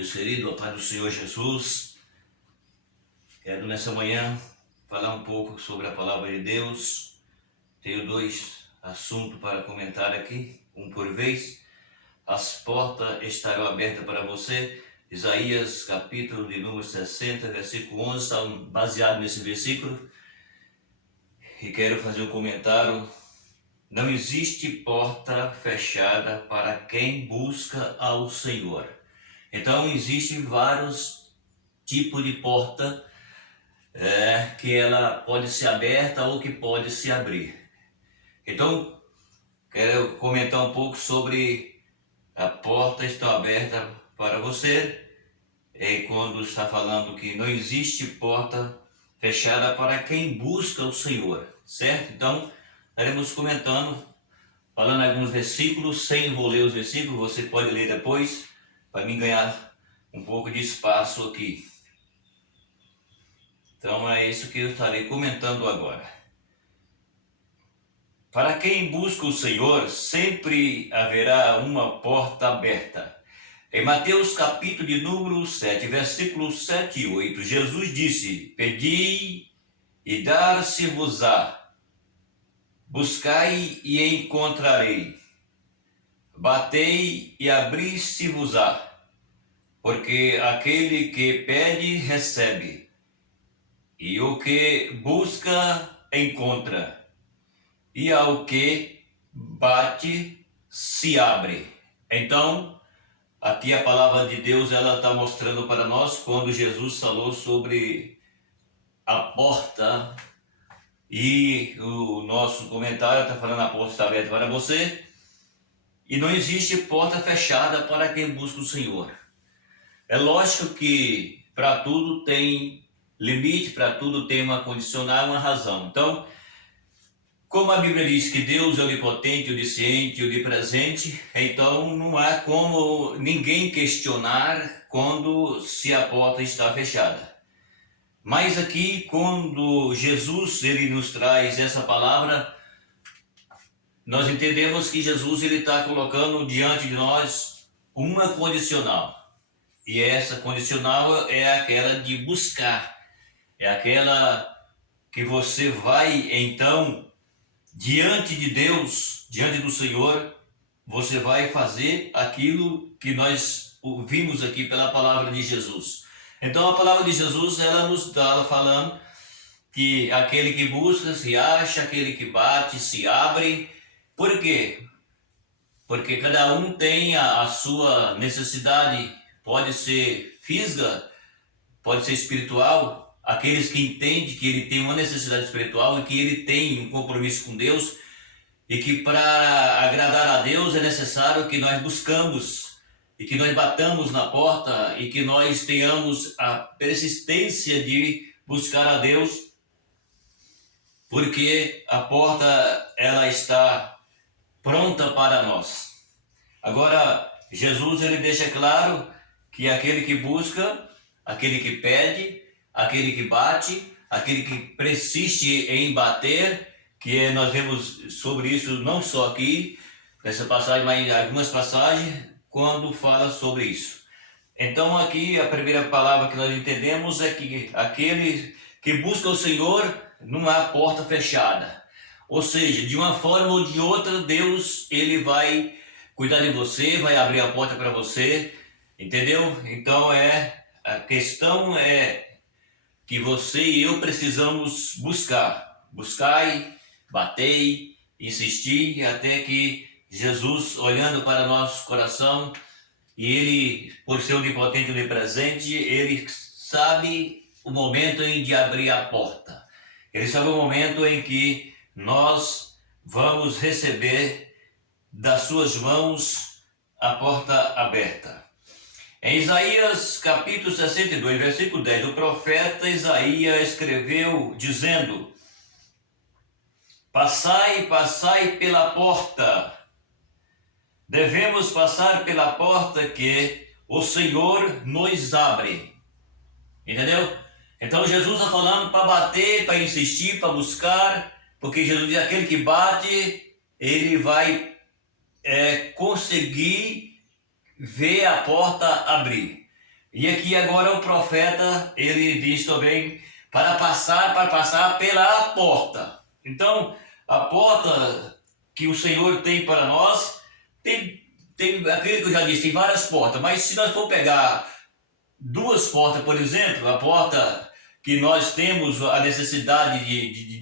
Meus queridos, a paz do Senhor Jesus. Quero nessa manhã falar um pouco sobre a palavra de Deus. Tenho dois assuntos para comentar aqui, um por vez. As portas estarão abertas para você. Isaías, capítulo de número 60, versículo 11, está baseado nesse versículo. E quero fazer um comentário. Não existe porta fechada para quem busca ao Senhor. Então, existem vários tipos de porta que ela pode ser aberta ou que pode se abrir. Então, quero comentar um pouco sobre a porta está aberta para você. Quando está falando que não existe porta fechada para quem busca o Senhor, certo? Então, estaremos comentando, falando alguns versículos, sem vou ler os versículos, você pode ler depois, para mim ganhar um pouco de espaço aqui. Então é isso que eu estarei comentando agora. Para quem busca o Senhor, sempre haverá uma porta aberta. Em Mateus capítulo de número 7, versículos 7 e 8, Jesus disse: Pedi e dar-se-vos-á, buscai e encontrarei, batei e abri-se-vos-á. Porque aquele que pede, recebe, e o que busca, encontra, e ao que bate, se abre. Então, aqui a palavra de Deus, ela está mostrando para nós, quando Jesus falou sobre a porta, e o nosso comentário está falando a porta está aberta para você, e não existe porta fechada para quem busca o Senhor. É lógico que para tudo tem limite, para tudo tem uma condicional, uma razão. Então, como a Bíblia diz que Deus é onipotente, onisciente, onipresente, então não há como ninguém questionar se a porta está fechada. Mas aqui, quando Jesus ele nos traz essa palavra, nós entendemos que Jesus ele está colocando diante de nós uma condicional. E essa condicional é aquela de buscar, é aquela que você vai então diante de Deus, diante do Senhor, você vai fazer aquilo que nós ouvimos aqui pela palavra de Jesus. Então a palavra de Jesus, ela nos está falando que aquele que busca se acha, aquele que bate se abre. Por quê? Porque cada um tem a sua necessidade. Pode ser física, pode ser espiritual. Aqueles que entendem que ele tem uma necessidade espiritual e que ele tem um compromisso com Deus e que para agradar a Deus é necessário que nós buscamos e que nós batamos na porta e que nós tenhamos a persistência de buscar a Deus, porque a porta ela está pronta para nós. Agora, Jesus ele deixa claro que aquele que busca, aquele que pede, aquele que bate, aquele que persiste em bater, que nós vemos sobre isso não só aqui, nessa passagem, mas em algumas passagens, quando fala sobre isso. Então aqui a primeira palavra que nós entendemos é que aquele que busca o Senhor, não há porta fechada. Ou seja, de uma forma ou de outra, Deus ele vai cuidar de você, vai abrir a porta para você. Entendeu? Então a questão é que você e eu precisamos buscar. Buscai, batei, insistir, até que Jesus, olhando para nosso coração, e ele, por ser onipotente e onipresente, ele sabe o momento em de abrir a porta. Ele sabe o momento em que nós vamos receber das suas mãos a porta aberta. Em Isaías capítulo 62, versículo 10, o profeta Isaías escreveu dizendo: Passai, passai pela porta. Devemos passar pela porta que o Senhor nos abre. Entendeu? Então Jesus está falando para bater, para insistir, para buscar, porque Jesus diz: aquele que bate, ele vai conseguir ver a porta abrir. E aqui agora o profeta, ele diz também para passar pela porta. Então, a porta que o Senhor tem para nós, tem aquele que eu já disse, tem várias portas, mas se nós for pegar duas portas, por exemplo, a porta que nós temos a necessidade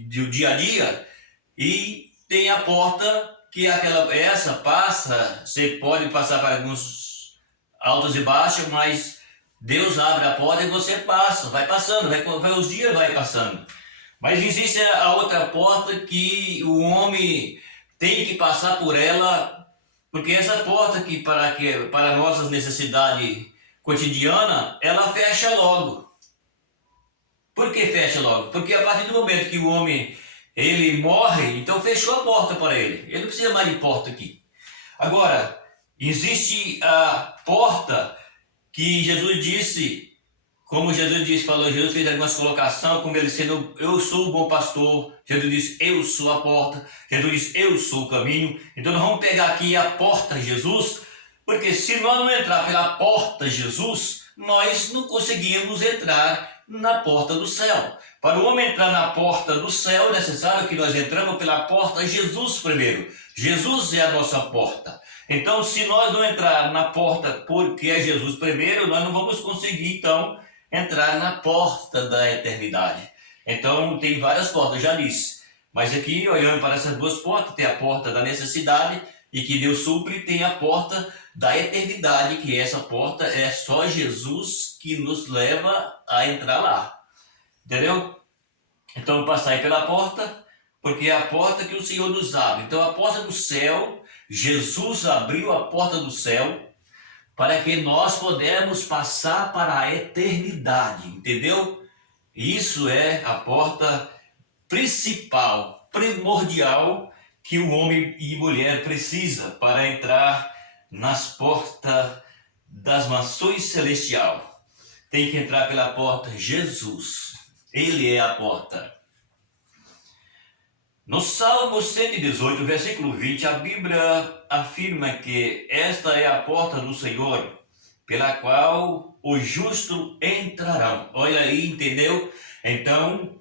de o dia a dia, e tem a porta que essa passa, você pode passar para alguns altos e baixos, mas Deus abre a porta e você passa, vai passando, os dias vai passando. Mas existe a outra porta que o homem tem que passar por ela, porque essa porta para nossas necessidades cotidianas, ela fecha logo. Por que fecha logo? Porque a partir do momento que o homem ele morre, então fechou a porta para ele. Ele não precisa mais de porta aqui. Agora, existe a porta que Jesus disse, como Jesus disse, Jesus fez algumas colocações, como ele sendo, eu sou o bom pastor. Jesus disse, eu sou a porta. Jesus disse, eu sou o caminho. Então nós vamos pegar aqui a porta Jesus, porque se nós não entrar pela porta Jesus, nós não conseguimos entrar na porta do céu. Para o homem entrar na porta do céu, é necessário que nós entramos pela porta Jesus primeiro. Jesus é a nossa porta. Então, se nós não entrar na porta porque é Jesus primeiro, nós não vamos conseguir, então, entrar na porta da eternidade. Então, tem várias portas, já disse. Mas aqui, olhando para essas duas portas, tem a porta da necessidade e que Deus supre, tem a porta da eternidade, que essa porta é só Jesus que nos leva a entrar lá. Entendeu? Então, passar pela porta, porque é a porta que o Senhor nos abre. Então, a porta do céu, Jesus abriu a porta do céu para que nós pudéssemos passar para a eternidade, entendeu? Isso é a porta principal, primordial, que o homem e mulher precisa para entrar nas portas das mansões celestiais. Tem que entrar pela porta Jesus. Ele é a porta. No Salmo 118, versículo 20, a Bíblia afirma que esta é a porta do Senhor, pela qual os justos entrarão. Olha aí, entendeu? Então,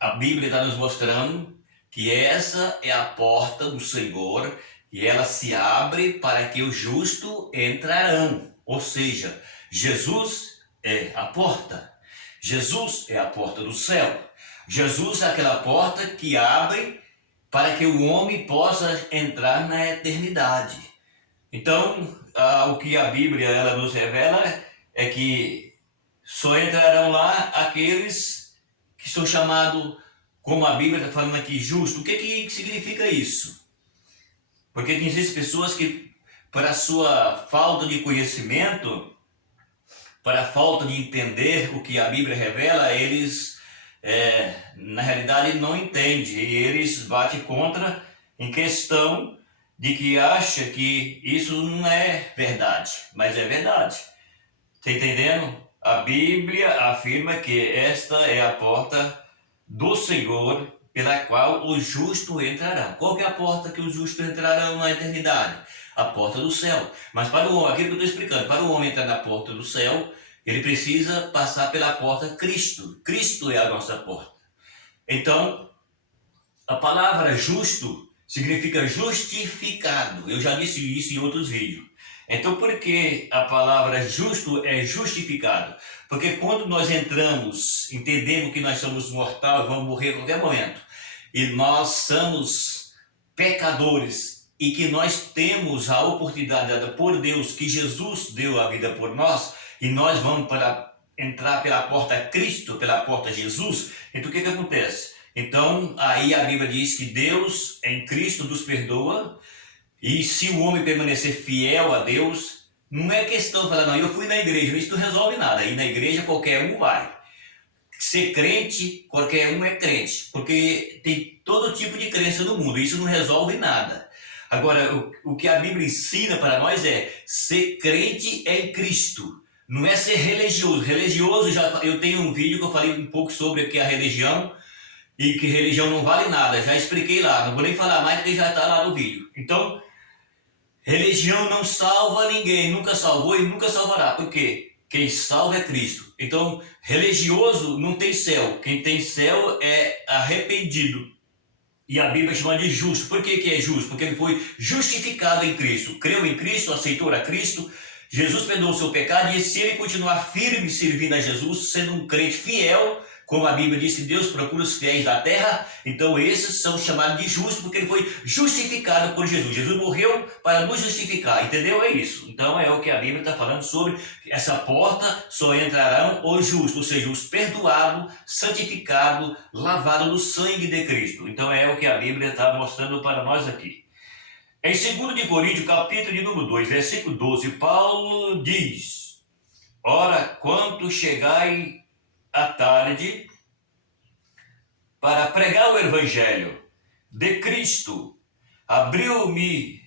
a Bíblia está nos mostrando que essa é a porta do Senhor e ela se abre para que os justos entrarão. Ou seja, Jesus é a porta. Jesus é a porta do céu. Jesus é aquela porta que abre para que o homem possa entrar na eternidade. Então, o que a Bíblia ela nos revela é que só entrarão lá aqueles que são chamados, como a Bíblia está falando aqui, justo. O que significa isso? Porque existem pessoas que, para a sua falta de conhecimento, para a falta de entender o que a Bíblia revela, eles, na realidade, não entendem. E eles batem contra em questão de que acha que isso não é verdade, mas é verdade. Está entendendo? A Bíblia afirma que esta é a porta do Senhor, pela qual os justos entrarão. Qual que é a porta que os justos entrarão na eternidade? A porta do céu. Mas para o homem, aquilo que eu estou explicando, para o homem entrar na porta do céu, ele precisa passar pela porta Cristo. Cristo é a nossa porta. Então, a palavra justo significa justificado. Eu já disse isso em outros vídeos. Então, por que a palavra justo é justificado? Porque quando nós entramos, entendemos que nós somos mortais, vamos morrer a qualquer momento, e nós somos pecadores, e que nós temos a oportunidade dada por Deus, que Jesus deu a vida por nós, e nós vamos entrar pela porta Cristo, pela porta Jesus, então o que acontece? Então, aí a Bíblia diz que Deus em Cristo nos perdoa, e se o homem permanecer fiel a Deus, não é questão de falar, não, eu fui na igreja, isso não resolve nada. Aí na igreja qualquer um vai. Ser crente, qualquer um é crente, porque tem todo tipo de crença no mundo, isso não resolve nada. Agora, o que a Bíblia ensina para nós é ser crente em Cristo, não é ser religioso. Religioso, eu tenho um vídeo que eu falei um pouco sobre aqui a religião, e que religião não vale nada, já expliquei lá, não vou nem falar mais porque já está lá no vídeo. Então, religião não salva ninguém, nunca salvou e nunca salvará. Por quê? Quem salva é Cristo. Então, religioso não tem céu. Quem tem céu é arrependido. E a Bíblia chama de justo. Por que é justo? Porque ele foi justificado em Cristo. Creu em Cristo, aceitou a Cristo. Jesus perdoou o seu pecado. E se ele continuar firme servindo a Jesus, sendo um crente fiel, como a Bíblia diz que Deus procura os fiéis da terra, então esses são chamados de justos porque ele foi justificado por Jesus. Jesus morreu para nos justificar, entendeu? É isso. Então é o que a Bíblia está falando sobre essa porta, só entrarão os justos, ou seja, os perdoados, santificados, lavados no sangue de Cristo. Então é o que a Bíblia está mostrando para nós aqui. Em 2 de Coríntios, capítulo de número 2, versículo 12, Paulo diz: ora, quanto chegai à tarde para pregar o evangelho de Cristo, abriu-me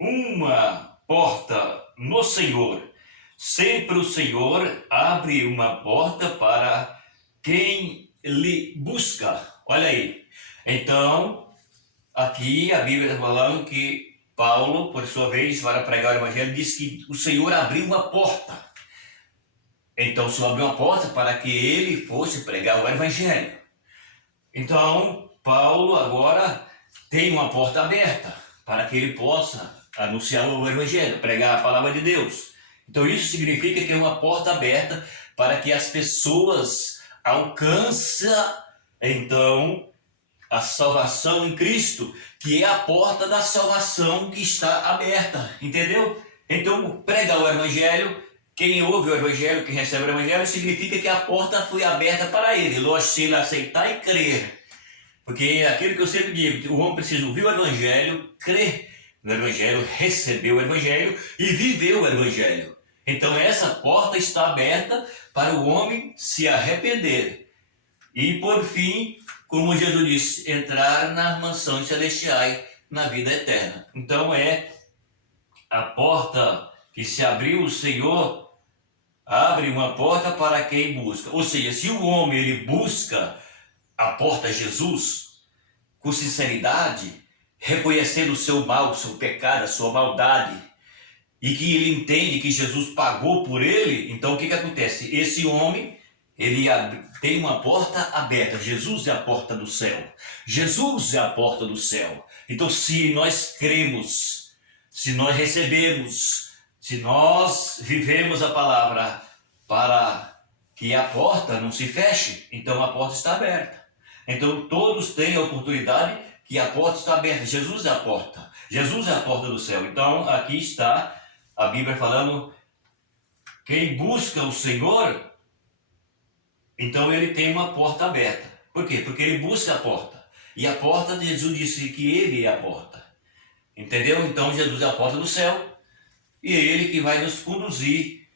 uma porta no Senhor. Sempre o Senhor abre uma porta para quem lhe busca. Olha aí. Então, aqui a Bíblia está falando que Paulo, por sua vez, para pregar o evangelho, diz que o Senhor abriu uma porta. Então, o Senhor abriu uma porta para que ele fosse pregar o evangelho. Então, Paulo agora tem uma porta aberta para que ele possa anunciar o evangelho, pregar a palavra de Deus. Então, isso significa que é uma porta aberta para que as pessoas alcancem, então, a salvação em Cristo, que é a porta da salvação que está aberta, entendeu? Então, pregar o evangelho, quem ouve o evangelho, quem recebe o evangelho, significa que a porta foi aberta para ele. Lógico, se ele aceitar e crer. Porque é aquilo que eu sempre digo, o homem precisa ouvir o evangelho, crer no evangelho, receber o evangelho e viver o evangelho. Então essa porta está aberta para o homem se arrepender. E por fim, como Jesus disse, entrar nas mansões celestiais, na vida eterna. Então é a porta que se abriu, o Senhor abre uma porta para quem busca. Ou seja, se o homem ele busca a porta Jesus com sinceridade, reconhecendo o seu mal, o seu pecado, a sua maldade, e que ele entende que Jesus pagou por ele, então o que acontece? Esse homem, ele tem uma porta aberta. Jesus é a porta do céu. Jesus é a porta do céu. Então se nós cremos, se nós recebemos, se nós vivemos a palavra para que a porta não se feche, então a porta está aberta. Então todos têm a oportunidade que a porta está aberta. Jesus é a porta. Jesus é a porta do céu. Então aqui está a Bíblia falando, quem busca o Senhor, então ele tem uma porta aberta. Por quê? Porque ele busca a porta. E a porta, Jesus disse que ele é a porta. Entendeu? Então Jesus é a porta do céu. E é ele que vai nos conduzir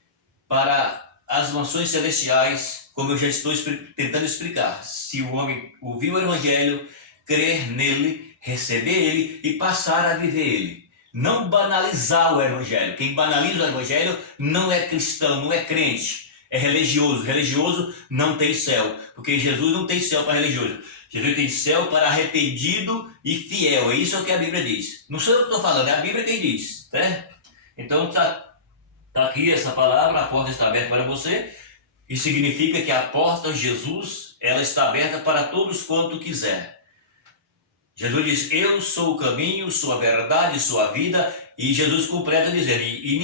para as mansões celestiais, como eu já estou tentando explicar. Se o homem ouvir o evangelho, crer nele, receber ele e passar a viver ele. Não banalizar o evangelho. Quem banaliza o evangelho não é cristão, não é crente. É religioso. Religioso não tem céu. Porque Jesus não tem céu para religioso. Jesus tem céu para arrependido e fiel. É isso que a Bíblia diz. Não sou eu que estou falando, é a Bíblia quem diz. Né? Então está aqui essa palavra, a porta está aberta para você. E significa que a porta Jesus, ela está aberta para todos quanto quiser. Jesus diz, eu sou o caminho, sou a verdade, sou a vida. E Jesus completa dizendo, e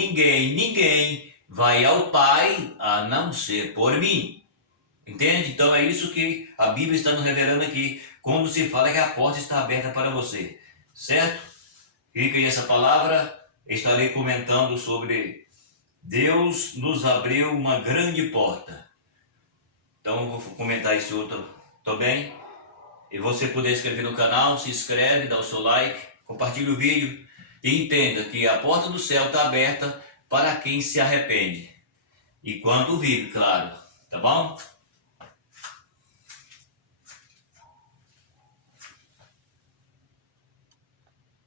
ninguém vai ao Pai a não ser por mim. Entende? Então é isso que a Bíblia está nos revelando aqui, quando se fala que a porta está aberta para você. Certo? Fica aí essa palavra, estarei comentando sobre Deus nos abriu uma grande porta. Então eu vou comentar esse outro também. E você puder inscrever no canal, se inscreve, dá o seu like, compartilha o vídeo e entenda que a porta do céu está aberta para quem se arrepende. E quando vive, claro. Tá bom?